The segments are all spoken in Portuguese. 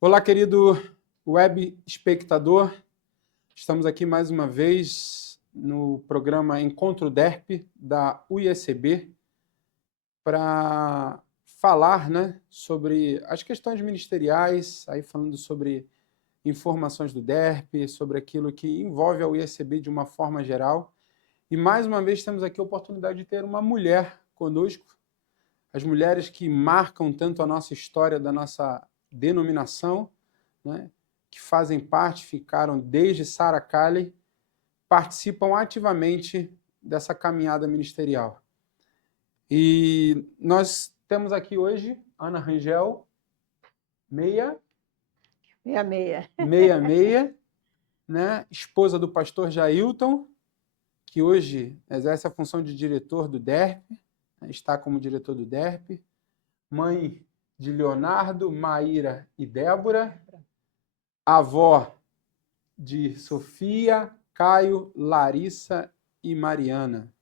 Olá, querido web espectador. Estamos aqui mais uma vez no programa Encontro DERP da UIECB para falar, sobre as questões ministeriais, aí falando sobre informações do DERP, sobre aquilo que envolve a UIECB de uma forma geral. E mais uma vez temos aqui a oportunidade de ter uma mulher conosco, as mulheres que marcam tanto a nossa história da nossa denominação, que fazem parte, ficaram desde Sarah Calley, participam ativamente dessa caminhada ministerial. E nós temos aqui hoje Ana Rangel, meia, esposa do pastor Jailton, que hoje exerce a função de diretor do DERP, está como diretor do DERP, mãe de Leonardo, Maíra e Débora, avó de Sofia, Caio, Larissa e Mariana.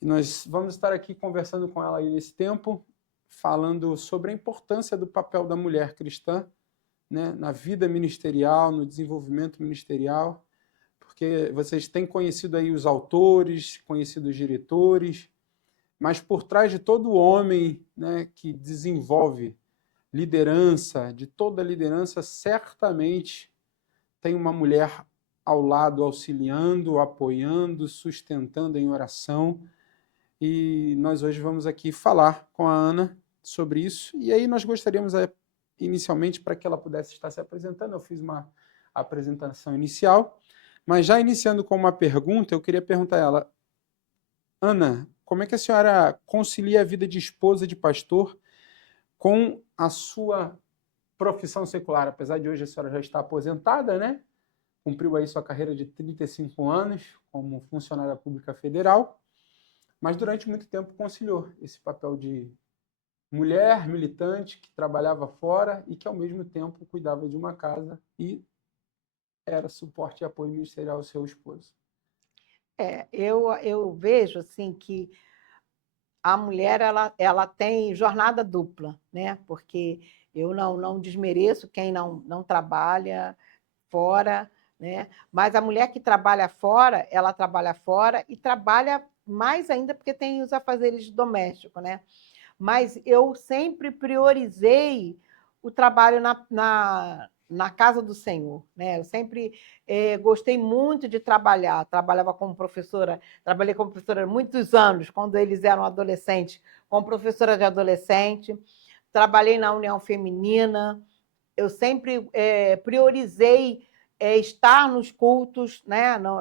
E nós vamos estar aqui conversando com ela aí nesse tempo, falando sobre a importância do papel da mulher cristã, na vida ministerial, no desenvolvimento ministerial, porque vocês têm conhecido aí os autores, conhecido os diretores, mas por trás de todo homem, que desenvolve liderança, de toda liderança, certamente tem uma mulher ao lado, auxiliando, apoiando, sustentando em oração. E nós hoje vamos aqui falar com a Ana sobre isso. E aí nós gostaríamos, inicialmente, para que ela pudesse estar se apresentando, eu fiz uma apresentação inicial, mas já iniciando com uma pergunta, eu queria perguntar a ela, Ana, como é que a senhora concilia a vida de esposa de pastor com a sua profissão secular? Apesar de hoje a senhora já estar aposentada, cumpriu aí sua carreira de 35 anos como funcionária pública federal, mas durante muito tempo conciliou esse papel de mulher militante que trabalhava fora e que, ao mesmo tempo, cuidava de uma casa e era suporte e apoio ministerial ao seu esposo. Eu vejo assim que a mulher ela tem jornada dupla, porque eu não desmereço quem não trabalha fora, mas a mulher que trabalha fora, ela trabalha fora e trabalha mais ainda porque tem os afazeres domésticos, Mas eu sempre priorizei o trabalho na casa do Senhor, Eu sempre gostei muito de trabalhar. Trabalhava como professora, trabalhei como professora há muitos anos, quando eles eram adolescentes, como professora de adolescente. Trabalhei na União Feminina. Eu sempre priorizei estar nos cultos,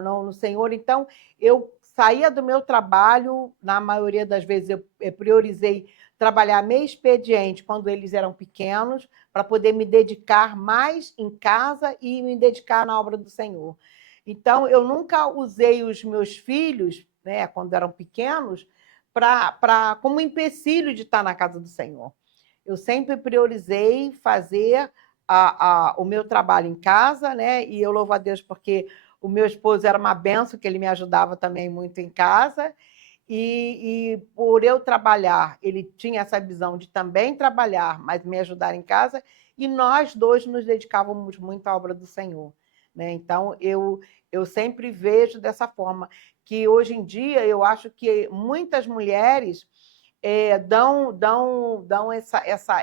no Senhor. Então, eu saía do meu trabalho, na maioria das vezes eu priorizei trabalhar meio expediente quando eles eram pequenos, para poder me dedicar mais em casa e me dedicar na obra do Senhor. Então, eu nunca usei os meus filhos, quando eram pequenos, como empecilho de estar na casa do Senhor. Eu sempre priorizei fazer o meu trabalho em casa, e eu louvo a Deus porque o meu esposo era uma benção, que ele me ajudava também muito em casa, e por eu trabalhar, ele tinha essa visão de também trabalhar, mas me ajudar em casa, e nós dois nos dedicávamos muito à obra do Senhor. Então, eu sempre vejo dessa forma, que hoje em dia eu acho que muitas mulheres dão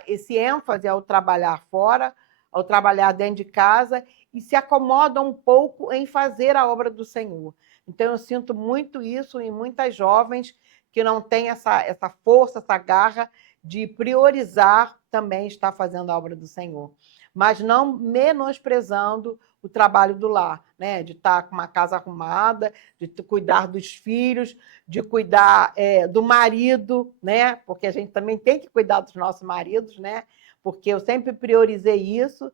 esse ênfase ao trabalhar fora, ao trabalhar dentro de casa, e se acomodam um pouco em fazer a obra do Senhor. Então, eu sinto muito isso em muitas jovens que não têm essa força, essa garra de priorizar também estar fazendo a obra do Senhor. Mas não menosprezando o trabalho do lar, de estar com uma casa arrumada, de cuidar dos filhos, de cuidar do marido, porque a gente também tem que cuidar dos nossos maridos, porque eu sempre priorizei isso.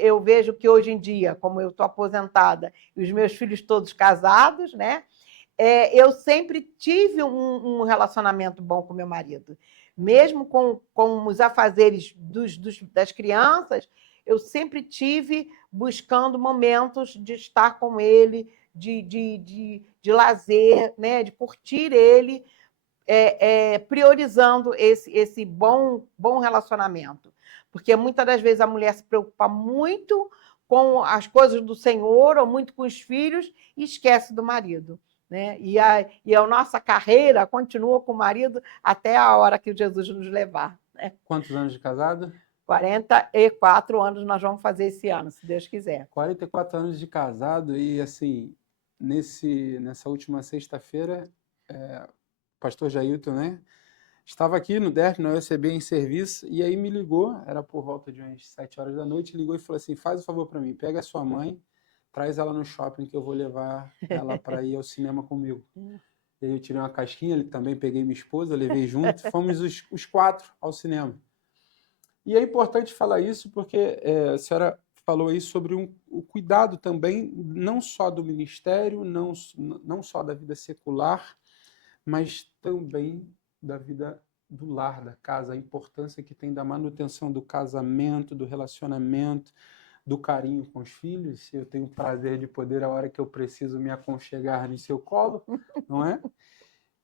Eu vejo que hoje em dia, como eu estou aposentada e os meus filhos todos casados, eu sempre tive um relacionamento bom com meu marido. Mesmo com os afazeres das crianças, eu sempre tive buscando momentos de estar com ele, de lazer, de curtir ele, priorizando esse bom relacionamento. Porque muitas das vezes a mulher se preocupa muito com as coisas do Senhor ou muito com os filhos e esquece do marido. Né? E a nossa carreira continua com o marido até a hora que Jesus nos levar. Né? Quantos anos de casado? 44 anos nós vamos fazer esse ano, se Deus quiser. 44 anos de casado e, assim, nessa última sexta-feira, o pastor Jailton, né, estava aqui no DERP, na USB, em serviço, e aí me ligou, era por volta de umas 7 horas da noite, ligou e falou assim, faz o favor para mim, pega a sua mãe, traz ela no shopping que eu vou levar ela para ir ao cinema comigo. E aí eu tirei uma casquinha, ele também peguei minha esposa, levei junto, fomos os 4 ao cinema. E é importante falar isso porque a senhora falou aí sobre o cuidado também, não só do ministério, não só da vida secular, mas também da vida do lar, da casa, a importância que tem da manutenção do casamento, do relacionamento, do carinho com os filhos. Eu tenho o prazer de poder, a hora que eu preciso, me aconchegar no seu colo, não é?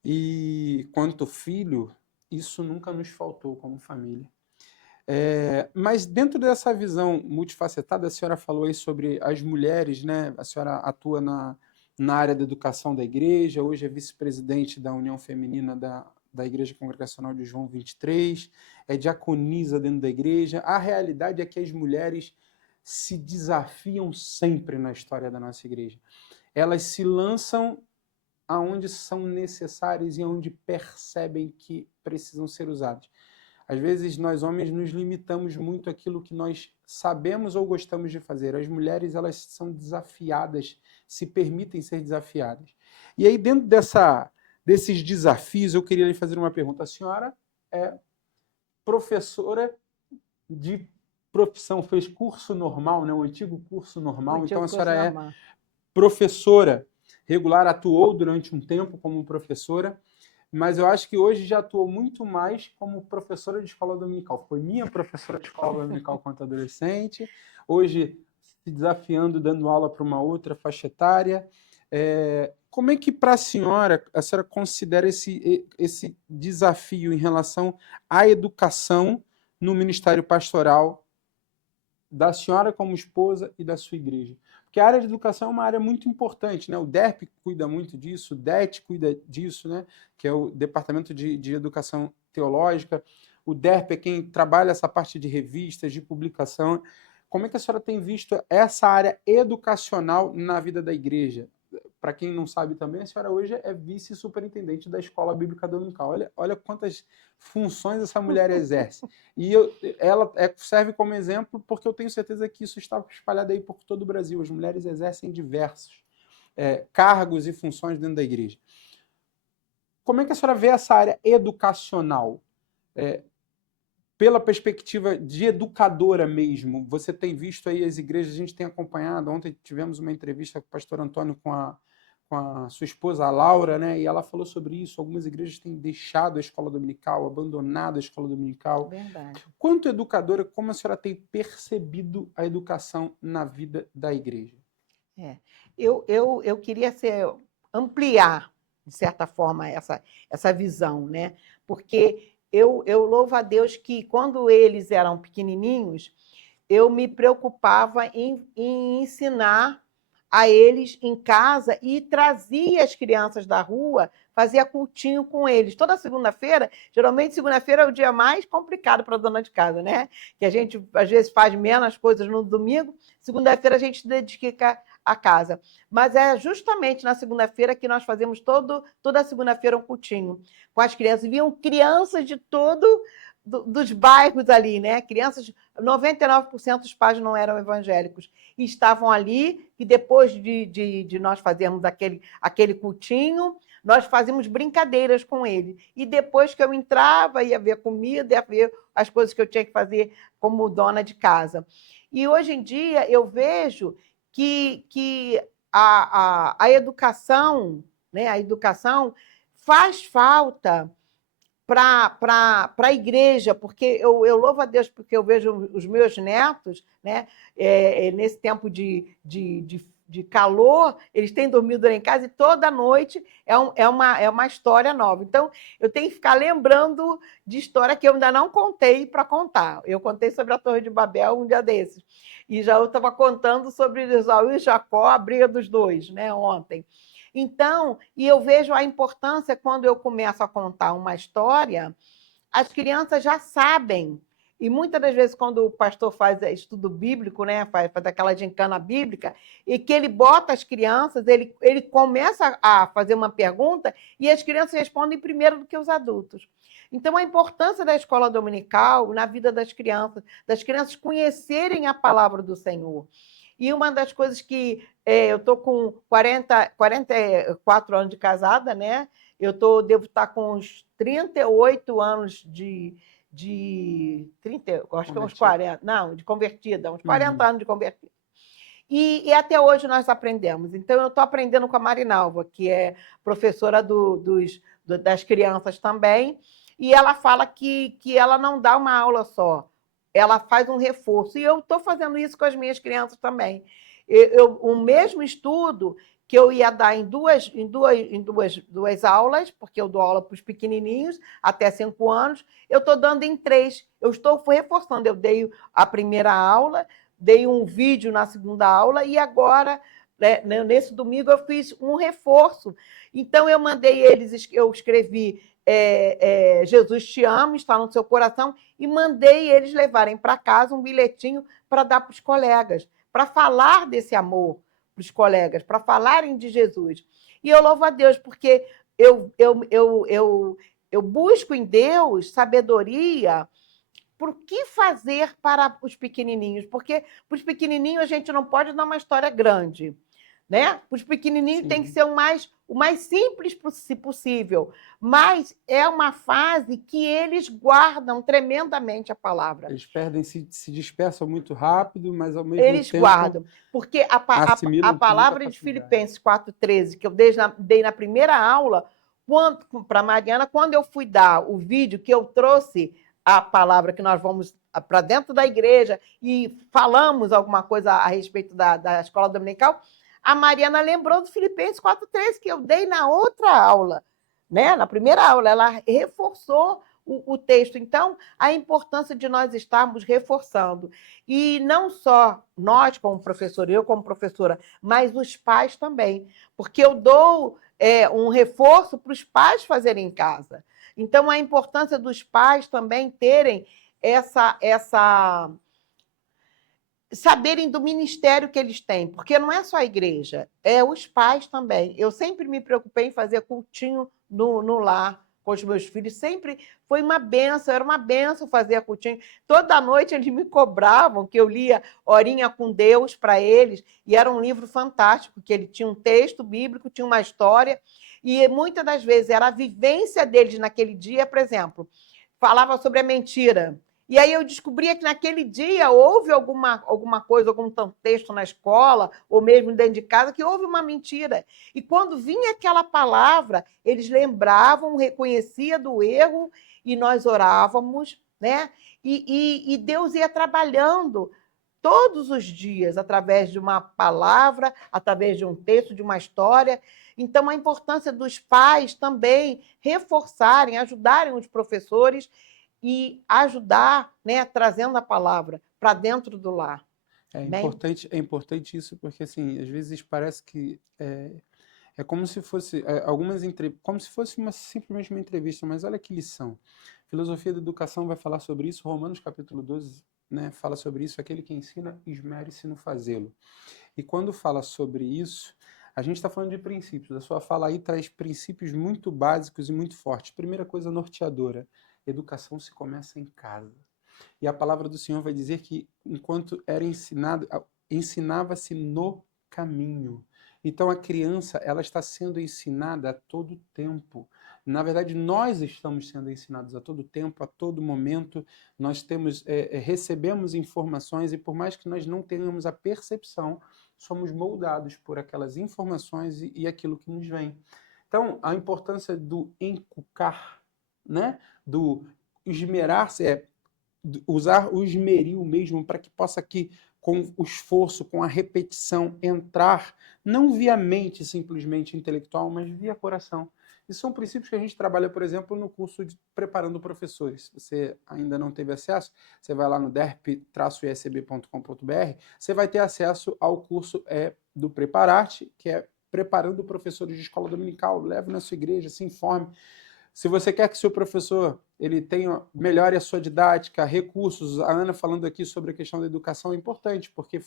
E quanto filho, isso nunca nos faltou como família. Mas dentro dessa visão multifacetada, a senhora falou aí sobre as mulheres, né? A senhora atua na área da educação da igreja, hoje é vice-presidente da União Feminina da Igreja Congregacional de João 23, é diaconisa dentro da igreja. A realidade é que as mulheres se desafiam sempre na história da nossa igreja. Elas se lançam aonde são necessárias e aonde percebem que precisam ser usadas. Às vezes, nós homens nos limitamos muito àquilo que nós sabemos ou gostamos de fazer. As mulheres, elas são desafiadas, se permitem ser desafiadas. E aí, dentro desses desafios, eu queria lhe fazer uma pergunta. A senhora é professora de profissão, fez curso normal, né? O antigo curso normal. Então, a senhora é professora regular, atuou durante um tempo como professora, mas eu acho que hoje já atuou muito mais como professora de escola dominical. Foi minha professora de escola dominical quando adolescente, hoje se desafiando, dando aula para uma outra faixa etária. Como é que, para a senhora considera esse desafio em relação à educação no ministério pastoral da senhora como esposa e da sua igreja? Porque a área de educação é uma área muito importante, né? O DERP cuida muito disso, o DET cuida disso, né? Que é o Departamento de Educação Teológica. O DERP é quem trabalha essa parte de revistas, de publicação. Como é que a senhora tem visto essa área educacional na vida da igreja? Para quem não sabe também, a senhora hoje é vice-superintendente da Escola Bíblica Dominical. Olha quantas funções essa mulher exerce. E ela serve como exemplo porque eu tenho certeza que isso está espalhado aí por todo o Brasil. As mulheres exercem diversos cargos e funções dentro da igreja. Como é que a senhora vê essa área educacional? Pela perspectiva de educadora mesmo, você tem visto aí as igrejas, a gente tem acompanhado, ontem tivemos uma entrevista com o pastor Antônio com a sua esposa, a Laura, né? E ela falou sobre isso, algumas igrejas têm deixado a escola dominical, abandonado a escola dominical. Verdade. Quanto educadora, como a senhora tem percebido a educação na vida da igreja? Eu queria ampliar, de certa forma, essa visão, né? Porque eu louvo a Deus que, quando eles eram pequenininhos, eu me preocupava em ensinar a eles em casa e trazia as crianças da rua, fazia cultinho com eles. Toda segunda-feira, geralmente segunda-feira é o dia mais complicado para a dona de casa, né? Que a gente, às vezes, faz menos coisas no domingo, segunda-feira a gente se dedica à casa. Mas é justamente na segunda-feira que nós fazemos toda segunda-feira um cultinho com as crianças. Vinham crianças de dos bairros ali, né? Crianças, 99% dos pais não eram evangélicos e estavam ali, e depois de nós fazermos aquele cultinho, nós fazíamos brincadeiras com ele. E depois que eu entrava, ia ver comida, ia ver as coisas que eu tinha que fazer como dona de casa. E hoje em dia eu vejo que a educação, né, a educação faz falta para a igreja, porque eu louvo a Deus porque eu vejo os meus netos, né, nesse tempo de de calor, eles têm dormido lá em casa e toda noite é uma história nova. Então, eu tenho que ficar lembrando de história que eu ainda não contei para contar. Eu contei sobre a Torre de Babel um dia desses. E já eu estava contando sobre Esaú e Jacó, a briga dos dois, né, ontem. Então, e eu vejo a importância quando eu começo a contar uma história, as crianças já sabem. E muitas das vezes, quando o pastor faz estudo bíblico, né, faz aquela gincana bíblica, e que ele bota as crianças, ele começa a fazer uma pergunta e as crianças respondem primeiro do que os adultos. Então, a importância da escola dominical na vida das crianças conhecerem a palavra do Senhor. E uma das coisas que eu estou com 44 anos de casada, né? Devo estar com uns 38 anos de 30, acho que uns 40, não, de convertida, uns 40 anos de convertida. E até hoje nós aprendemos. Então, eu estou aprendendo com a Marinalva, que é professora das crianças também, e ela fala que ela não dá uma aula só, ela faz um reforço. E eu estou fazendo isso com as minhas crianças também. O mesmo estudo que eu ia dar em duas aulas, porque eu dou aula para os pequenininhos, até 5 anos, eu estou dando em 3. Eu estou reforçando. Eu dei a primeira aula, dei um vídeo na segunda aula e agora, né, nesse domingo, eu fiz um reforço. Então, eu mandei eles, eu escrevi Jesus te ama, está no seu coração, e mandei eles levarem para casa um bilhetinho para dar para os colegas, para falar desse amor para os colegas, para falarem de Jesus. E eu louvo a Deus, porque eu busco em Deus sabedoria por que fazer para os pequenininhos, porque para os pequenininhos a gente não pode dar uma história grande, né? Os pequenininhos tem que ser o mais simples possível, mas é uma fase que eles guardam tremendamente a palavra. Eles perdem, se dispersam muito rápido, mas ao mesmo eles tempo... Eles guardam, porque a palavra de Filipenses 4,13, que eu dei na primeira aula, para a Mariana, quando eu fui dar o vídeo que eu trouxe a palavra que nós vamos para dentro da igreja e falamos alguma coisa a respeito da escola dominical, a Mariana lembrou do Filipenses 4,13, que eu dei na outra aula, né? Na primeira aula, ela reforçou o texto. Então, a importância de nós estarmos reforçando. E não só nós, como professor, eu como professora, mas os pais também. Porque eu dou um reforço para os pais fazerem em casa. Então, a importância dos pais também terem saberem do ministério que eles têm, porque não é só a igreja, é os pais também. Eu sempre me preocupei em fazer cultinho no lar com os meus filhos, sempre foi uma benção, era uma benção fazer cultinho. Toda noite eles me cobravam que eu lia Horinha com Deus para eles, e era um livro fantástico, que ele tinha um texto bíblico, tinha uma história, e muitas das vezes era a vivência deles naquele dia, por exemplo, falava sobre a mentira. E aí eu descobria que naquele dia houve alguma coisa, algum texto na escola, ou mesmo dentro de casa, que houve uma mentira. E quando vinha aquela palavra, eles lembravam, reconheciam do erro, e nós orávamos, né? E Deus ia trabalhando todos os dias, através de uma palavra, através de um texto, de uma história. Então, a importância dos pais também reforçarem, ajudarem os professores e ajudar, né, trazendo a palavra para dentro do lar. É importante isso, porque assim, às vezes parece que é como se fosse como se fosse simplesmente uma entrevista, mas olha que lição. Filosofia da Educação vai falar sobre isso, Romanos capítulo 12, né, fala sobre isso, aquele que ensina, esmere-se no fazê-lo. E quando fala sobre isso, a gente está falando de princípios. A sua fala aí traz princípios muito básicos e muito fortes. Primeira coisa norteadora: educação se começa em casa. E a palavra do Senhor vai dizer que enquanto era ensinado, ensinava-se no caminho. Então a criança, ela está sendo ensinada a todo tempo. Na verdade, nós estamos sendo ensinados a todo tempo, a todo momento. Nós recebemos informações e por mais que nós não tenhamos a percepção, somos moldados por aquelas informações e aquilo que nos vem. Então, a importância do encucar, né? Do esmerar-se, usar o esmeril mesmo para que possa com o esforço, com a repetição, entrar não via mente simplesmente intelectual, mas via coração. E são princípios que a gente trabalha, por exemplo, no curso de Preparando Professores. Se você ainda não teve acesso, você vai lá no derp-isb.com.br, você vai ter acesso ao curso do Prepararte, que é Preparando Professores de Escola Dominical. Leve na sua igreja, se informe. Se você quer que seu professor melhore a sua didática, recursos, a Ana falando aqui sobre a questão da educação é importante, porque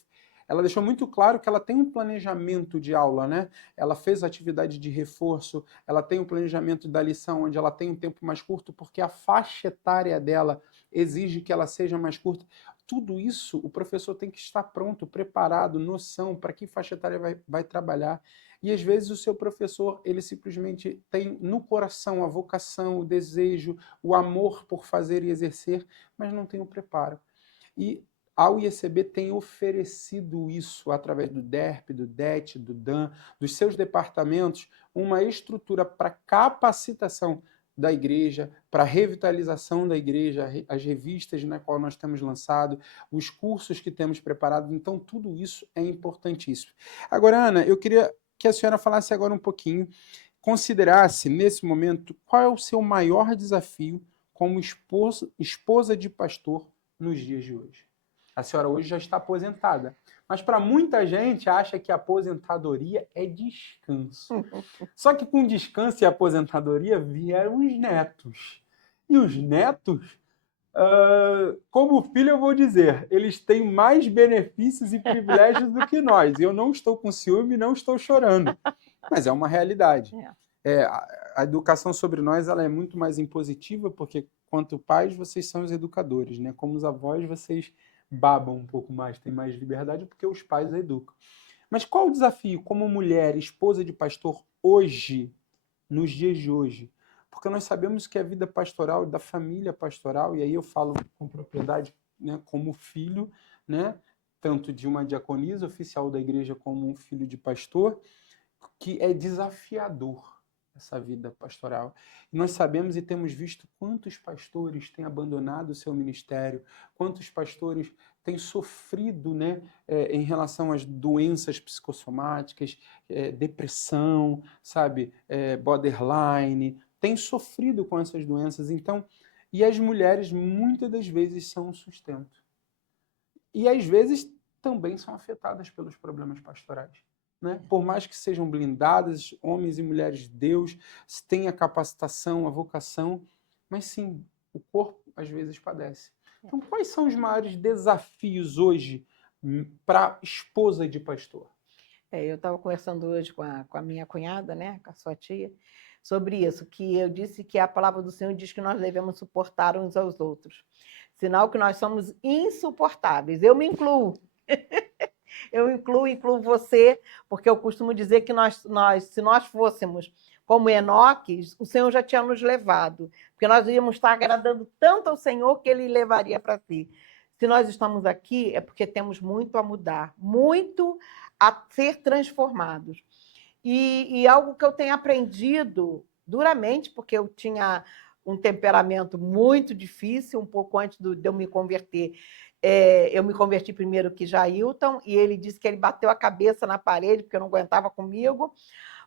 ela deixou muito claro que ela tem um planejamento de aula, né? Ela fez atividade de reforço, ela tem um planejamento da lição, onde ela tem um tempo mais curto, porque a faixa etária dela exige que ela seja mais curta. Tudo isso, o professor tem que estar pronto, preparado, noção para que faixa etária vai trabalhar. E às vezes o seu professor, ele simplesmente tem no coração a vocação, o desejo, o amor por fazer e exercer, mas não tem o preparo. E a UIECB tem oferecido isso através do DERP, do DET, do DAN, dos seus departamentos, uma estrutura para capacitação da igreja, para revitalização da igreja, as revistas na qual nós temos lançado, os cursos que temos preparados. Então, tudo isso é importantíssimo. Agora, Ana, eu queria que a senhora falasse agora um pouquinho, considerasse, nesse momento, qual é o seu maior desafio como esposa de pastor nos dias de hoje. A senhora hoje já está aposentada, mas para muita gente acha que a aposentadoria é descanso. Só que com descanso e aposentadoria vieram os netos. E os netos, como filho eu vou dizer, eles têm mais benefícios e privilégios do que nós. Eu não estou com ciúme, não estou chorando, mas é uma realidade. A educação sobre nós ela é muito mais impositiva, porque quanto pais, vocês são os educadores, né? Como os avós, vocês babam um pouco mais, têm mais liberdade, porque os pais educam. Mas qual o desafio como mulher, esposa de pastor, hoje, nos dias de hoje? Porque nós sabemos que a vida pastoral, da família pastoral, e aí eu falo com propriedade, né, como filho, né, tanto de uma diaconisa oficial da igreja como um filho de pastor, que é desafiador essa vida pastoral. E nós sabemos e temos visto quantos pastores têm abandonado o seu ministério, quantos pastores têm sofrido, né, em relação às doenças psicossomáticas, depressão, sabe, borderline, têm sofrido com essas doenças. Então, e as mulheres muitas das vezes são um sustento. E às vezes também são afetadas pelos problemas pastorais. Né? Por mais que sejam blindadas, homens e mulheres de Deus, têm a capacitação, a vocação, mas sim, o corpo às vezes padece. Então, quais são os maiores desafios hoje para a esposa de pastor? Eu estava conversando hoje com a minha cunhada, né, com a sua tia, sobre isso, que eu disse que a palavra do Senhor diz que nós devemos suportar uns aos outros. Sinal que nós somos insuportáveis. Eu me incluo. Eu incluo você, porque eu costumo dizer que se nós fôssemos como Enoque, o Senhor já tinha nos levado, porque nós íamos estar agradando tanto ao Senhor que Ele levaria para si. Se nós estamos aqui, é porque temos muito a mudar, muito a ser transformados. E algo que eu tenho aprendido duramente, porque eu tinha um temperamento muito difícil, um pouco antes de eu me converter. Eu me converti primeiro que Jailton, e ele disse que ele bateu a cabeça na parede, porque eu não aguentava comigo,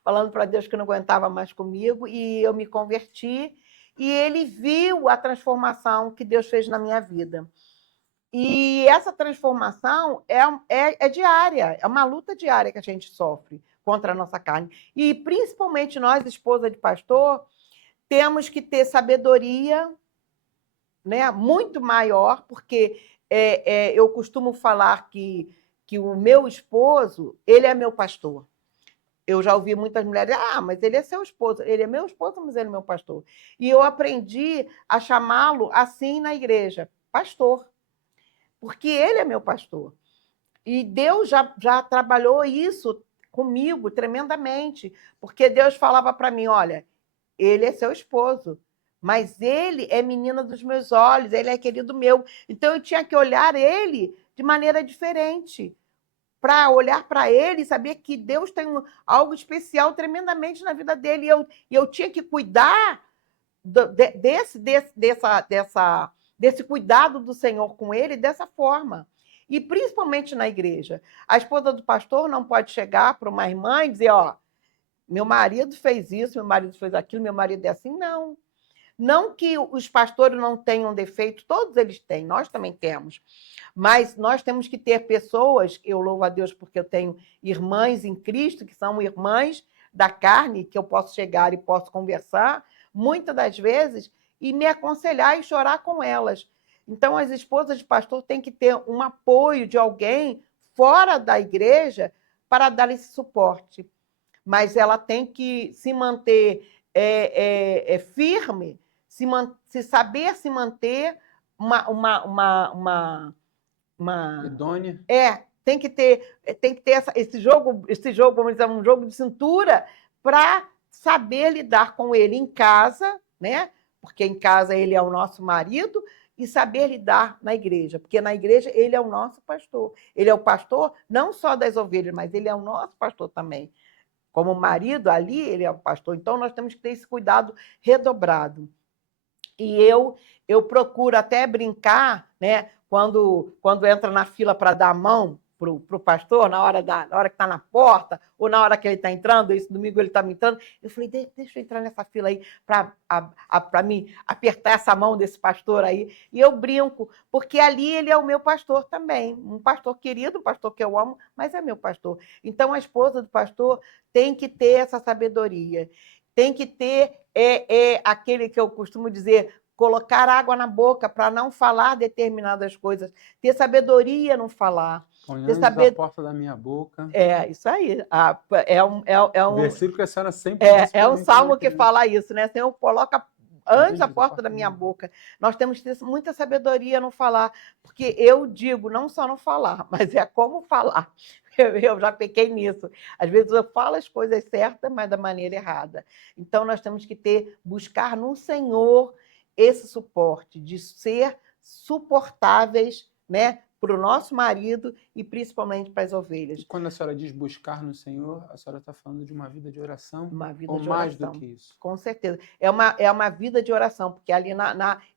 falando para Deus que não aguentava mais comigo, e eu me converti, e ele viu a transformação que Deus fez na minha vida. E essa transformação é diária, é uma luta diária que a gente sofre contra a nossa carne. E, principalmente nós, esposa de pastor, temos que ter sabedoria, né, muito maior, porque eu costumo falar que o meu esposo, ele é meu pastor. Eu já ouvi muitas mulheres, mas ele é seu esposo. Ele é meu esposo, mas ele é meu pastor. E eu aprendi a chamá-lo assim na igreja, pastor, porque ele é meu pastor. E Deus já trabalhou isso comigo tremendamente, porque Deus falava para mim, olha, ele é seu esposo, mas ele é menina dos meus olhos, ele é querido meu. Então, eu tinha que olhar ele de maneira diferente, para olhar para ele e saber que Deus tem algo especial tremendamente na vida dele. E eu tinha que cuidar desse cuidado do Senhor com ele dessa forma. E principalmente na igreja. A esposa do pastor não pode chegar para uma irmã e dizer, ó, meu marido fez isso, meu marido fez aquilo, meu marido é assim. Não. Não que os pastores não tenham defeito, todos eles têm, nós também temos. Mas nós temos que ter pessoas, eu louvo a Deus porque eu tenho irmãs em Cristo, que são irmãs da carne, que eu posso chegar e posso conversar, muitas das vezes, e me aconselhar e chorar com elas. Então, as esposas de pastor têm que ter um apoio de alguém fora da igreja para dar esse suporte. Mas ela tem que se manter firme, se saber se manter Idônea. tem que ter esse jogo, vamos dizer, um jogo de cintura para saber lidar com ele em casa, né? Porque em casa ele é o nosso marido, e saber lidar na igreja, porque na igreja ele é o nosso pastor. Ele é o pastor não só das ovelhas, mas ele é o nosso pastor também. Como marido ali, ele é o pastor. Então, nós temos que ter esse cuidado redobrado. E eu procuro até brincar, né? Quando entra na fila para dar a mão para o pastor, na hora que está na porta, ou na hora que ele está entrando, esse domingo ele está me entrando, eu falei, deixa eu entrar nessa fila aí para mim apertar essa mão desse pastor aí. E eu brinco, porque ali ele é o meu pastor também, um pastor querido, um pastor que eu amo, mas é meu pastor. Então, a esposa do pastor tem que ter essa sabedoria, tem que ter aquele que eu costumo dizer, colocar água na boca para não falar determinadas coisas, ter sabedoria no falar. Põe Ter anjos à porta da minha boca. Isso aí. Versículo que a senhora sempre disse é para um mim quando salmo eu que criança. fala isso, né? Senhor, coloca anjos à Anjos à porta da minha boca. Nós temos que ter muita sabedoria no falar, porque eu digo, não só no falar, mas é como falar. Eu já pequei nisso. Às vezes eu falo as coisas certas, mas da maneira errada. Então, nós temos que buscar no Senhor esse suporte, de ser suportáveis, né, para o nosso marido e principalmente para as ovelhas. E quando a senhora diz buscar no Senhor, a senhora está falando de uma vida de oração? Uma vida ou de mais oração. do que isso? Com certeza. É uma vida de oração, porque ali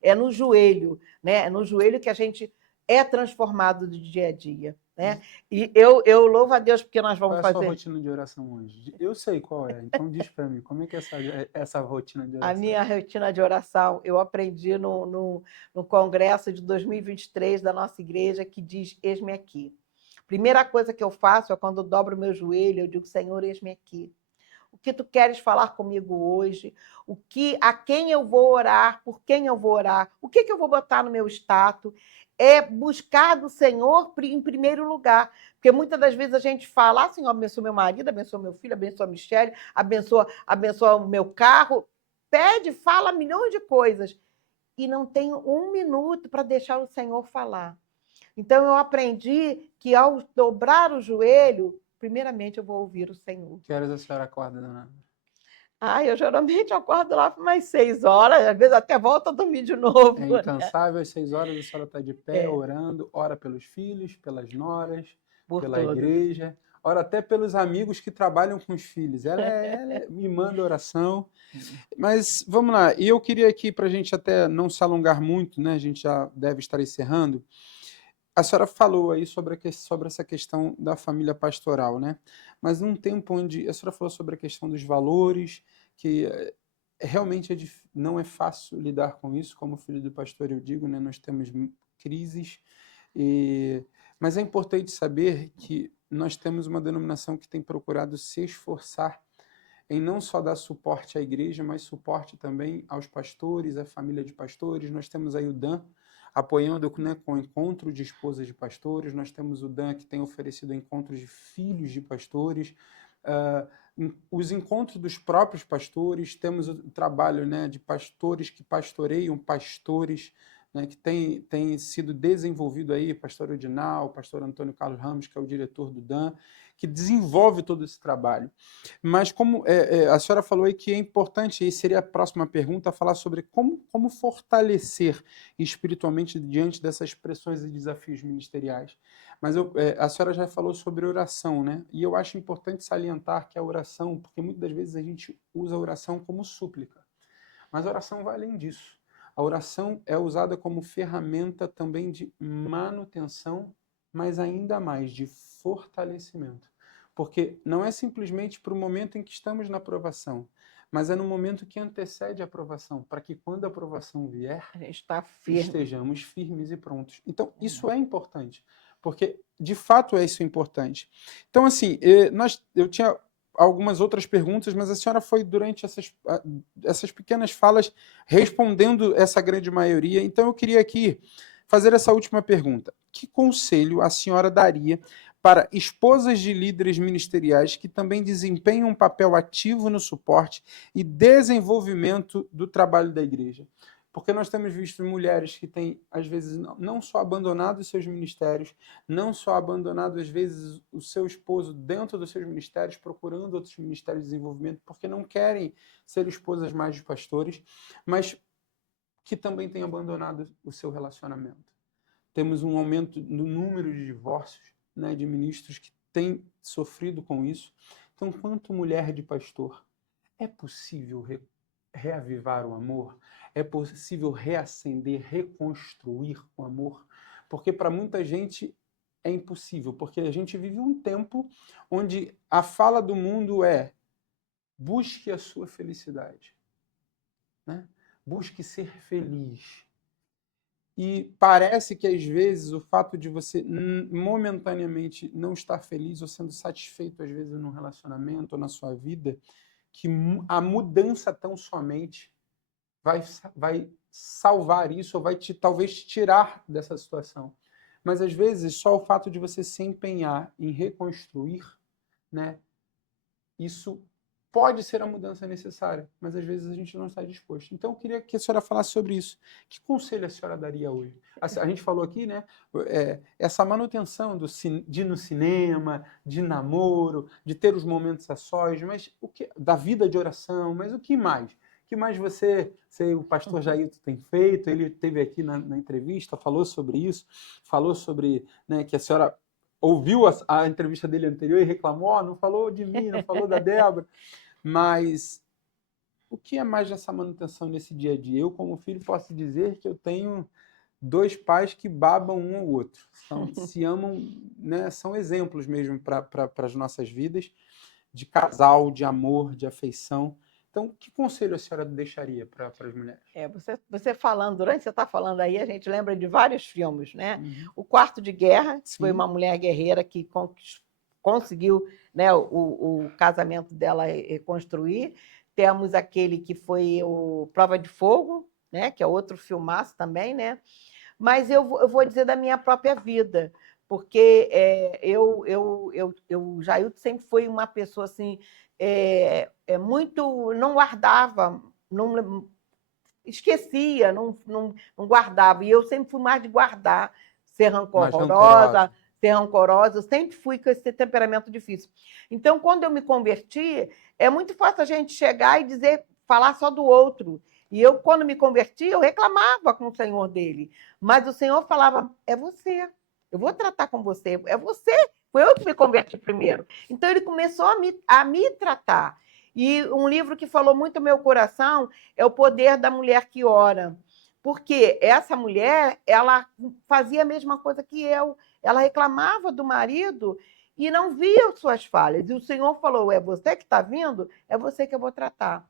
é no joelho, né? É no joelho que a gente é transformado do dia a dia. Né? E eu louvo a Deus porque nós vamos fazer... Qual é a fazer... sua rotina de oração hoje? Eu sei qual é, então diz para mim, como é que é essa rotina de oração? A minha rotina de oração, eu aprendi no congresso de 2023 da nossa igreja, que diz, eis-me aqui. Primeira coisa que eu faço é quando eu dobro o meu joelho, eu digo, Senhor, eis-me aqui. O que tu queres falar comigo hoje? A quem eu vou orar? Por quem eu vou orar? O que eu vou botar no meu status? É buscar do Senhor em primeiro lugar. Porque muitas das vezes a gente fala, Senhor, abençoa meu marido, abençoa meu filho, abençoa a Michele, abençoa o meu carro. Pede, fala milhões de coisas. E não tem um minuto para deixar o Senhor falar. Então, eu aprendi que ao dobrar o joelho, primeiramente eu vou ouvir o Senhor. Que horas a senhora acorda, dona? Eu geralmente acordo lá por umas 6 horas, às vezes até volto a dormir de novo. É incansável, às 6 horas a senhora está de pé, orando, ora pelos filhos, pelas noras, pela igreja, ora até pelos amigos que trabalham com os filhos. Ela me manda oração. Mas vamos lá, e eu queria aqui, para a gente até não se alongar muito, né? A gente já deve estar encerrando. A senhora falou aí sobre essa questão da família pastoral, né? Mas num tempo onde a senhora falou sobre a questão dos valores, que realmente não é fácil lidar com isso, como filho do pastor eu digo, né? Nós temos crises, mas é importante saber que nós temos uma denominação que tem procurado se esforçar em não só dar suporte à igreja, mas suporte também aos pastores, à família de pastores. Nós temos aí o Dan apoiando, né, com o encontro de esposas de pastores, nós temos o Dan que tem oferecido encontros de filhos de pastores, os encontros dos próprios pastores, temos o trabalho, né, de pastores que pastoreiam pastores, né, que tem sido desenvolvido aí, pastor Odinal, pastor Antônio Carlos Ramos, que é o diretor do Dan, que desenvolve todo esse trabalho. Mas como a senhora falou aí que é importante, e seria a próxima pergunta, falar sobre como fortalecer espiritualmente diante dessas pressões e desafios ministeriais. Mas a senhora já falou sobre oração, né? E eu acho importante salientar que a oração, porque muitas das vezes a gente usa a oração como súplica, mas a oração vai além disso. A oração é usada como ferramenta também de manutenção mas ainda mais de fortalecimento. Porque não é simplesmente para o momento em que estamos na aprovação, mas é no momento que antecede a aprovação, para que quando a aprovação vier, A gente está firme. estejamos firmes e prontos. Então, isso é importante, porque de fato é isso importante. Então, assim, eu tinha algumas outras perguntas, mas a senhora foi durante essas pequenas falas respondendo essa grande maioria. Então, eu queria aqui fazer essa última pergunta. Que conselho a senhora daria para esposas de líderes ministeriais que também desempenham um papel ativo no suporte e desenvolvimento do trabalho da igreja? Porque nós temos visto mulheres que têm, às vezes, não só abandonado os seus ministérios, não só abandonado, às vezes, o seu esposo dentro dos seus ministérios, procurando outros ministérios de desenvolvimento, porque não querem ser esposas mais de pastores, mas que também têm abandonado o seu relacionamento. Temos um aumento no número de divórcios, né, de ministros que têm sofrido com isso. Então, quanto mulher de pastor, é possível reavivar o amor? É possível reacender, reconstruir o amor? Porque para muita gente é impossível, porque a gente vive um tempo onde a fala do mundo é: busque a sua felicidade, né? Busque ser feliz. E parece que, às vezes, o fato de você momentaneamente não estar feliz ou sendo satisfeito, às vezes, num relacionamento ou na sua vida, que a mudança tão somente vai salvar isso ou vai talvez te tirar dessa situação. Mas, às vezes, só o fato de você se empenhar em reconstruir, né, isso pode ser a mudança necessária, mas às vezes a gente não está disposto. Então, eu queria que a senhora falasse sobre isso. Que conselho a senhora daria hoje? A gente falou aqui, né, essa manutenção de ir no cinema, de namoro, de ter os momentos a sós, mas da vida de oração, mas o que mais? O que mais o pastor Jailton tem feito? Ele esteve aqui na entrevista, falou sobre isso, falou sobre, né, que a senhora ouviu a entrevista dele anterior e reclamou, não falou de mim, não falou da Débora, mas o que é mais dessa manutenção nesse dia a dia? Eu, como filho, posso dizer que eu tenho 2 pais que babam um ao outro, se amam, né, são exemplos mesmo para as nossas vidas, de casal, de amor, de afeição. Então, que conselho a senhora deixaria para as mulheres? Você falando, durante que você está falando aí, a gente lembra de vários filmes, né? O Quarto de Guerra, que foi uma mulher guerreira que conseguiu, né, o casamento dela reconstruir. Temos aquele que foi o Prova de Fogo, né, que é outro filmaço também, né? Mas eu vou dizer da minha própria vida, porque o Jailton sempre foi uma pessoa assim, muito, não guardava, não esquecia, não guardava. E eu sempre fui mais de guardar, ser rancorosa, eu sempre fui com esse temperamento difícil. Então, quando eu me converti, é muito fácil a gente chegar e dizer, falar só do outro. E eu, quando me converti, eu reclamava com o Senhor dele. Mas o Senhor falava, é você, eu vou tratar com você, é você. Foi eu que me converti primeiro. Então, ele começou a me tratar. E um livro que falou muito ao meu coração é O Poder da Mulher que Ora. Porque essa mulher, ela fazia a mesma coisa que eu. Ela reclamava do marido e não via suas falhas. E o Senhor falou, é você que está vindo? É você que eu vou tratar.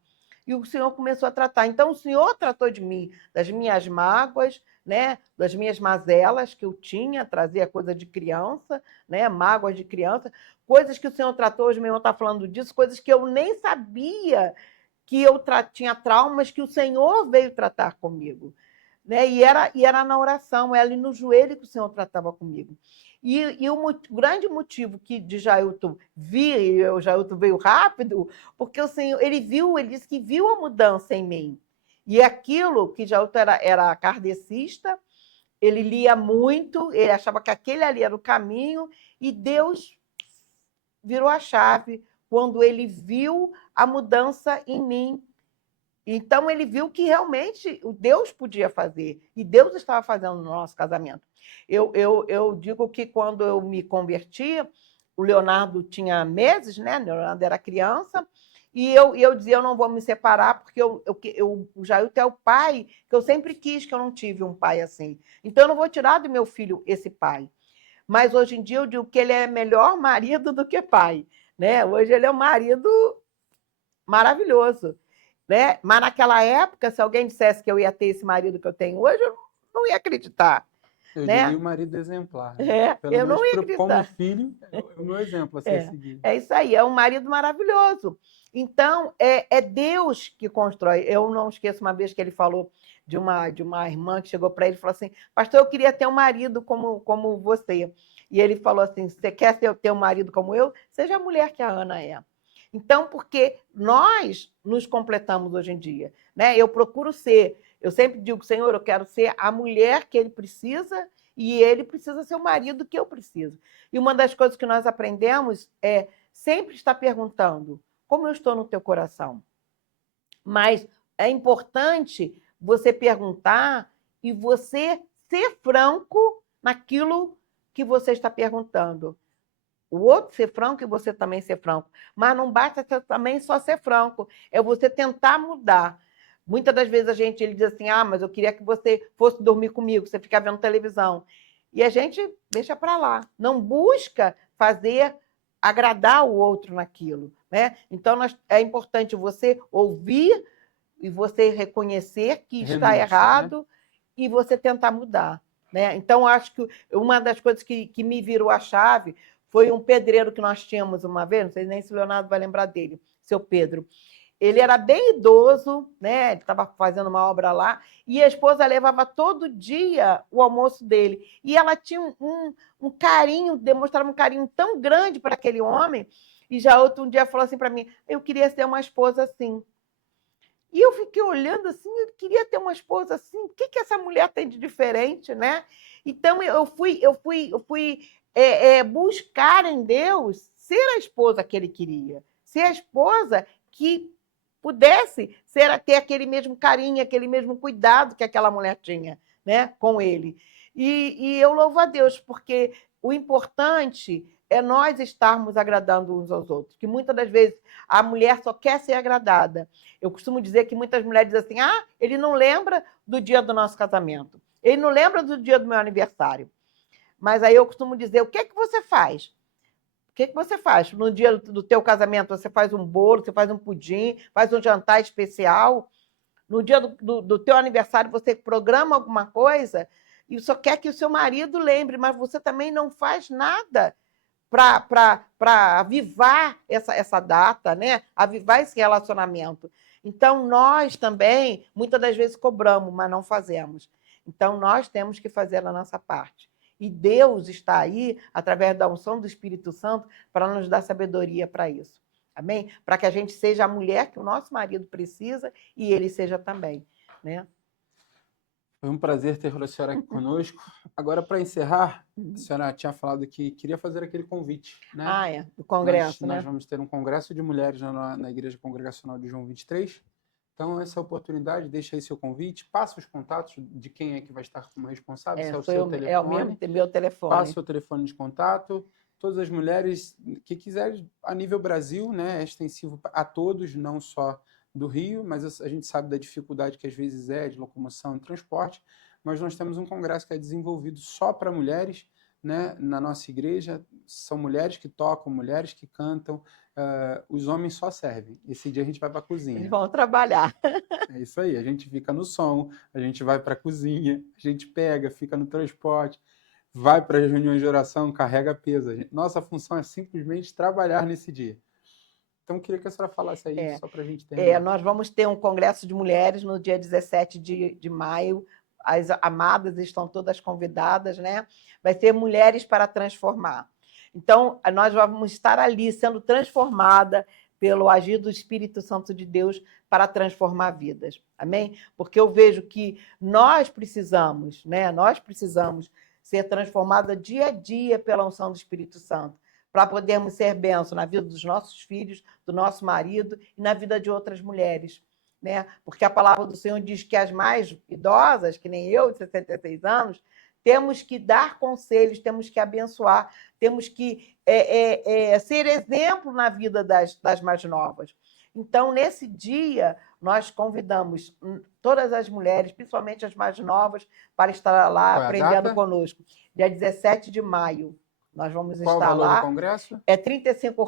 E o Senhor começou a tratar. Então, o Senhor tratou de mim, das minhas mágoas, né, das minhas mazelas que eu tinha, trazia coisa de criança, né, mágoas de criança, coisas que o Senhor tratou, hoje meu irmão está falando disso, coisas que eu nem sabia que eu tinha traumas que o Senhor veio tratar comigo. Né? E era na oração, era ali no joelho que o Senhor tratava comigo. E o grande motivo que de Jailton vir, e o Jailton veio rápido, porque o Senhor, ele disse que viu a mudança em mim. E aquilo que Jailton era kardecista, ele lia muito, ele achava que aquele ali era o caminho, e Deus virou a chave quando ele viu a mudança em mim. Então, ele viu que realmente o Deus podia fazer, e Deus estava fazendo no nosso casamento. Eu digo que quando eu me converti, o Leonardo tinha meses, né? O Leonardo era criança, e eu dizia, eu não vou me separar, porque o Jailton é o pai que eu sempre quis, que eu não tive um pai assim. Então, eu não vou tirar do meu filho esse pai. mas hoje em dia eu digo que ele é melhor marido do que pai, né? Hoje ele é um marido maravilhoso, né? Mas naquela época, se alguém dissesse que eu ia ter esse marido que eu tenho hoje, eu não ia acreditar, Eu né? diria o marido exemplar, né? Pelo Eu menos não ia como acreditar. filho, é o meu exemplo a ser seguido. É isso aí, é um marido maravilhoso. Então, é Deus que constrói. Eu não esqueço uma vez que ele falou de uma irmã que chegou para ele e falou assim: Pastor, eu queria ter um marido como você. E ele falou assim: Você quer ter um marido como eu? Seja a mulher que a Ana é. Então, porque nós nos completamos hoje em dia, né? Eu procuro ser, eu sempre digo, Senhor, eu quero ser a mulher que ele precisa e ele precisa ser o marido que eu preciso. E uma das coisas que nós aprendemos é sempre estar perguntando: como eu estou no teu coração? Mas é importante você perguntar e você ser franco naquilo que você está perguntando. O outro ser franco e você também ser franco. Mas não basta também só ser franco, é você tentar mudar. Muitas das vezes ele diz assim: mas eu queria que você fosse dormir comigo, você fica vendo televisão. E a gente deixa para lá, não busca fazer agradar o outro naquilo, né? Então é importante você ouvir e você reconhecer que está Renúncia, né? errado e você tentar mudar, né? Então acho que uma das coisas que me virou a chave foi um pedreiro que nós tínhamos uma vez, não sei nem se o Leonardo vai lembrar dele, seu Pedro. Ele era bem idoso, né? Ele estava fazendo uma obra lá, e a esposa levava todo dia o almoço dele. E ela tinha um carinho, demonstrava um carinho tão grande para aquele homem, e já outro dia falou assim para mim: eu queria ser uma esposa assim. E eu fiquei olhando assim, eu queria ter uma esposa assim, o que essa mulher tem de diferente, né? Então eu fui buscar em Deus ser a esposa que ele queria, ser a esposa que pudesse ter aquele mesmo carinho, aquele mesmo cuidado que aquela mulher tinha, né, com ele. E eu louvo a Deus, porque o importante é nós estarmos agradando uns aos outros, que muitas das vezes a mulher só quer ser agradada. Eu costumo dizer que muitas mulheres dizem assim: ele não lembra do dia do nosso casamento, ele não lembra do dia do meu aniversário. Mas aí eu costumo dizer: o que é que você faz? O que é que você faz? No dia do teu casamento, você faz um bolo, você faz um pudim, faz um jantar especial. No dia do teu aniversário, você programa alguma coisa e só quer que o seu marido lembre, mas você também não faz nada para avivar essa data, né? Avivar esse relacionamento. Então, nós também, muitas das vezes, cobramos, mas não fazemos. Então, nós temos que fazer a nossa parte. E Deus está aí, através da unção do Espírito Santo, para nos dar sabedoria para isso. Amém? Para que a gente seja a mulher que o nosso marido precisa e ele seja também, né? Foi um prazer ter a senhora aqui conosco. Agora, para encerrar, a senhora tinha falado que queria fazer aquele convite, né? Do congresso, nós né? vamos ter um congresso de mulheres na Igreja Congregacional de João 23. Então, essa oportunidade, deixa aí seu convite, passa os contatos de quem é que vai estar como responsável, se é o seu telefone. É o meu telefone. Passa o seu telefone de contato. Todas as mulheres que quiserem, a nível Brasil, né? É extensivo a todos, não só do Rio, mas a gente sabe da dificuldade que às vezes é de locomoção e transporte, mas nós temos um congresso que é desenvolvido só para mulheres, né? Na nossa igreja, são mulheres que tocam, mulheres que cantam, os homens só servem. Esse dia a gente vai para a cozinha. Eles vão trabalhar. É isso aí, a gente fica no som, a gente vai para a cozinha, a gente pega, fica no transporte, vai para as reuniões de oração, carrega peso. Nossa função é simplesmente trabalhar nesse dia. Então, eu queria que a senhora falasse aí, só para a gente terminar. Nós vamos ter um congresso de mulheres no dia 17 de maio. As amadas estão todas convidadas, né? Vai ser Mulheres para Transformar. Então, nós vamos estar ali sendo transformada pelo agir do Espírito Santo de Deus para transformar vidas. Amém? Porque eu vejo que nós precisamos, né? Nós precisamos ser transformadas dia a dia pela unção do Espírito Santo, para podermos ser bênção na vida dos nossos filhos, do nosso marido e na vida de outras mulheres. Né? Porque a palavra do Senhor diz que as mais idosas, que nem eu, de 66 anos, temos que dar conselhos, temos que abençoar, temos que ser exemplo na vida das mais novas. Então, nesse dia, nós convidamos todas as mulheres, principalmente as mais novas, para estar lá Qual é a aprendendo data? conosco. Dia 17 de maio, nós vamos Qual o estar valor do lá. congresso? É R$ 35.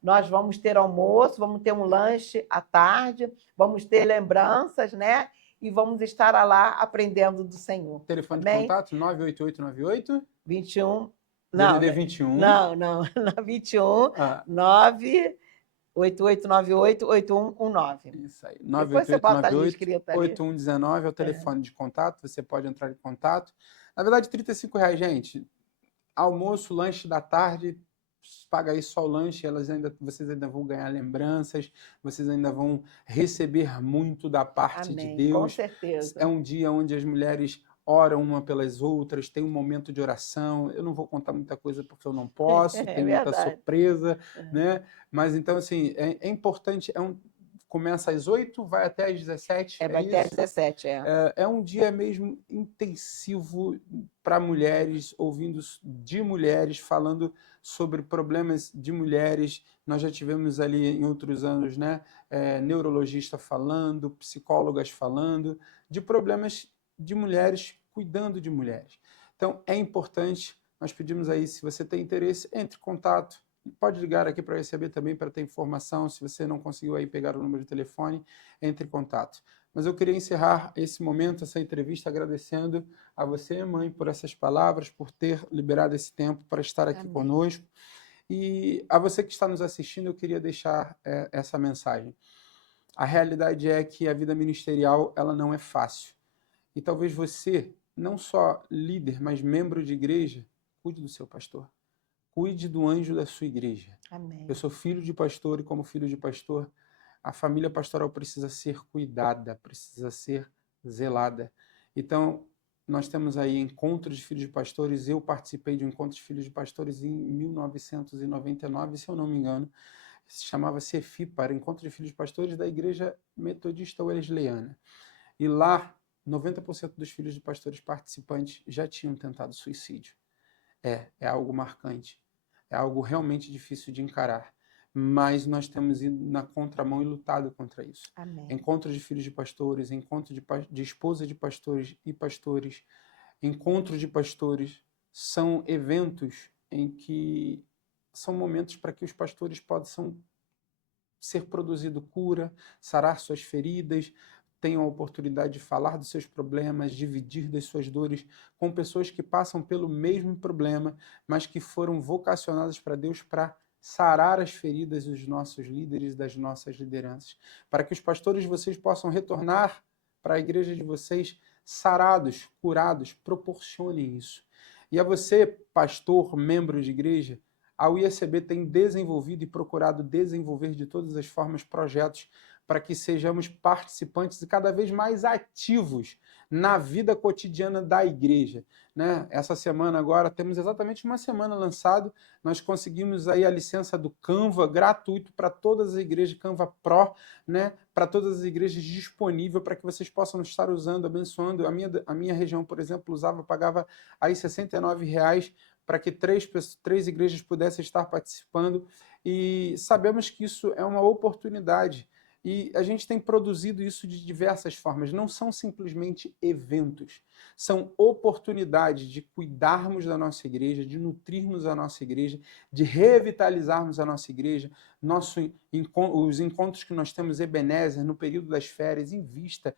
Nós vamos ter almoço, vamos ter um lanche à tarde, vamos ter lembranças, né? E vamos estar lá aprendendo do Senhor. Telefone de Amém? contato 98898 21. Não, DDD 21. não, 21 Ah, 988988119. isso aí. Depois você bota ali 98898 escrito ali. 8119 é o telefone de contato, você pode entrar em contato. Na verdade, R$ 35, gente. Almoço, lanche da tarde, paga aí só o lanche, vocês ainda vão ganhar lembranças, vocês ainda vão receber muito da parte de Amém, com Deus. certeza. É um dia onde as mulheres oram uma pelas outras, tem um momento de oração. Eu não vou contar muita coisa porque eu não posso, tem muita verdade. surpresa, né? Mas então, assim, é importante, começa às 8, vai até às 17, Vai até às isso? 17, É um dia mesmo intensivo para mulheres, ouvindo de mulheres, falando sobre problemas de mulheres. Nós já tivemos ali em outros anos, né, neurologista falando, psicólogas falando, de problemas de mulheres, cuidando de mulheres. Então, é importante, nós pedimos aí, se você tem interesse, entre em contato. Pode ligar aqui para receber também, para ter informação. Se você não conseguiu aí pegar o número de telefone, entre em contato. Mas eu queria encerrar esse momento, essa entrevista, agradecendo a você, mãe, por essas palavras, por ter liberado esse tempo para estar aqui Amém. conosco. E a você que está nos assistindo, eu queria deixar essa mensagem. A realidade é que a vida ministerial ela não é fácil. E talvez você, não só líder, mas membro de igreja, cuide do seu pastor. Cuide do anjo da sua igreja. Amém. Eu sou filho de pastor e, como filho de pastor, a família pastoral precisa ser cuidada, precisa ser zelada. Então, nós temos aí encontros de filhos de pastores. Eu participei de um encontro de filhos de pastores em 1999, se eu não me engano. Se chamava CEFIPA, era Encontro de Filhos de Pastores da Igreja Metodista Wesleyana. E lá, 90% dos filhos de pastores participantes já tinham tentado suicídio. É algo marcante. É algo realmente difícil de encarar. Mas nós temos ido na contramão e lutado contra isso. Amém. Encontros de filhos de pastores, encontro de esposa de pastores e pastores, encontros de pastores são eventos em que são momentos para que os pastores possam ser produzido cura, sarar suas feridas, tenham a oportunidade de falar dos seus problemas, dividir das suas dores com pessoas que passam pelo mesmo problema, mas que foram vocacionadas para Deus para sarar as feridas dos nossos líderes, das nossas lideranças, para que os pastores de vocês possam retornar para a igreja de vocês sarados, curados, proporcionem isso. E a você, pastor, membro de igreja, a UIACB tem desenvolvido e procurado desenvolver de todas as formas projetos para que sejamos participantes e cada vez mais ativos na vida cotidiana da igreja, né? Essa semana agora, temos exatamente uma semana lançado, nós conseguimos aí a licença do Canva gratuito para todas as igrejas, Canva Pro, né? Para todas as igrejas disponível para que vocês possam estar usando, abençoando. A minha região, por exemplo, pagava aí R$ 69 para que três igrejas pudessem estar participando, e sabemos que isso é uma oportunidade. E a gente tem produzido isso de diversas formas. Não são simplesmente eventos, são oportunidades de cuidarmos da nossa igreja, de nutrirmos a nossa igreja, de revitalizarmos a nossa igreja. Os encontros que nós temos Ebenezer no período das férias, invista,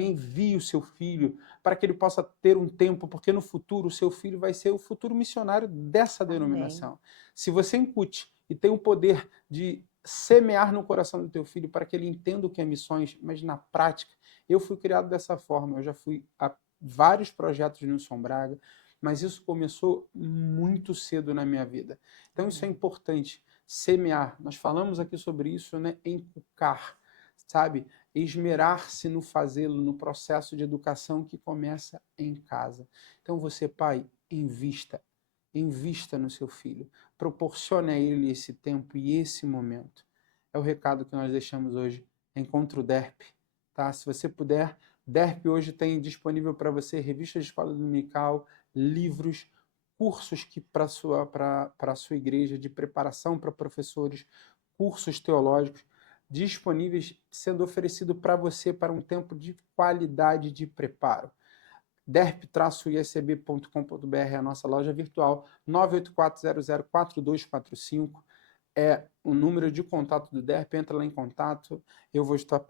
envie o seu filho para que ele possa ter um tempo, porque no futuro o seu filho vai ser o futuro missionário dessa denominação. Amém. Se você incute e tem o poder de semear no coração do teu filho para que ele entenda o que é missões, mas na prática, eu fui criado dessa forma, eu já fui a vários projetos de Nilson Braga, mas isso começou muito cedo na minha vida. Então isso é importante, semear. Nós falamos aqui sobre isso, né? Encucar, sabe? Esmerar-se no fazê-lo, no processo de educação que começa em casa. Então você, pai, invista no seu filho, proporcione a ele esse tempo e esse momento. É o recado que nós deixamos hoje. Encontro DERP, tá? Se você puder, DERP hoje tem disponível para você revista de escola dominical, livros, cursos que para a sua igreja de preparação para professores, cursos teológicos. disponíveis, sendo oferecido para você para um tempo de qualidade de preparo. derp-iscb.com.br é a nossa loja virtual, 984004245 é o número de contato do DERP, entra lá em contato, eu vou estar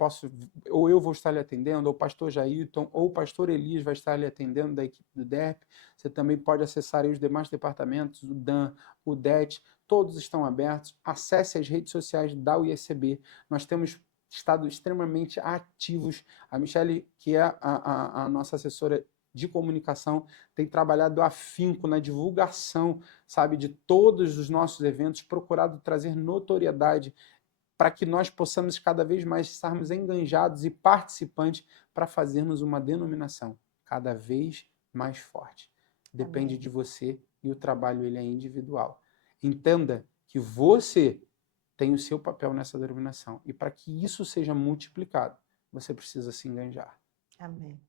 lhe atendendo, ou o pastor Jailton, ou o pastor Elias vai estar lhe atendendo da equipe do DERP. Você também pode acessar aí os demais departamentos, o DAN, o DET, todos estão abertos. Acesse as redes sociais da UISCB, nós temos estado extremamente ativos. A Michele, que é a nossa assessora de comunicação, tem trabalhado afinco na divulgação, sabe, de todos os nossos eventos, procurado trazer notoriedade para que nós possamos cada vez mais estarmos enganjados e participantes para fazermos uma denominação cada vez mais forte. Depende Amém. de você e o trabalho ele é individual. Entenda que você tem o seu papel nessa denominação e para que isso seja multiplicado, você precisa se enganjar. Amém.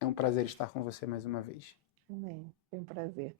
É um prazer estar com você mais uma vez. Amém. Foi um prazer.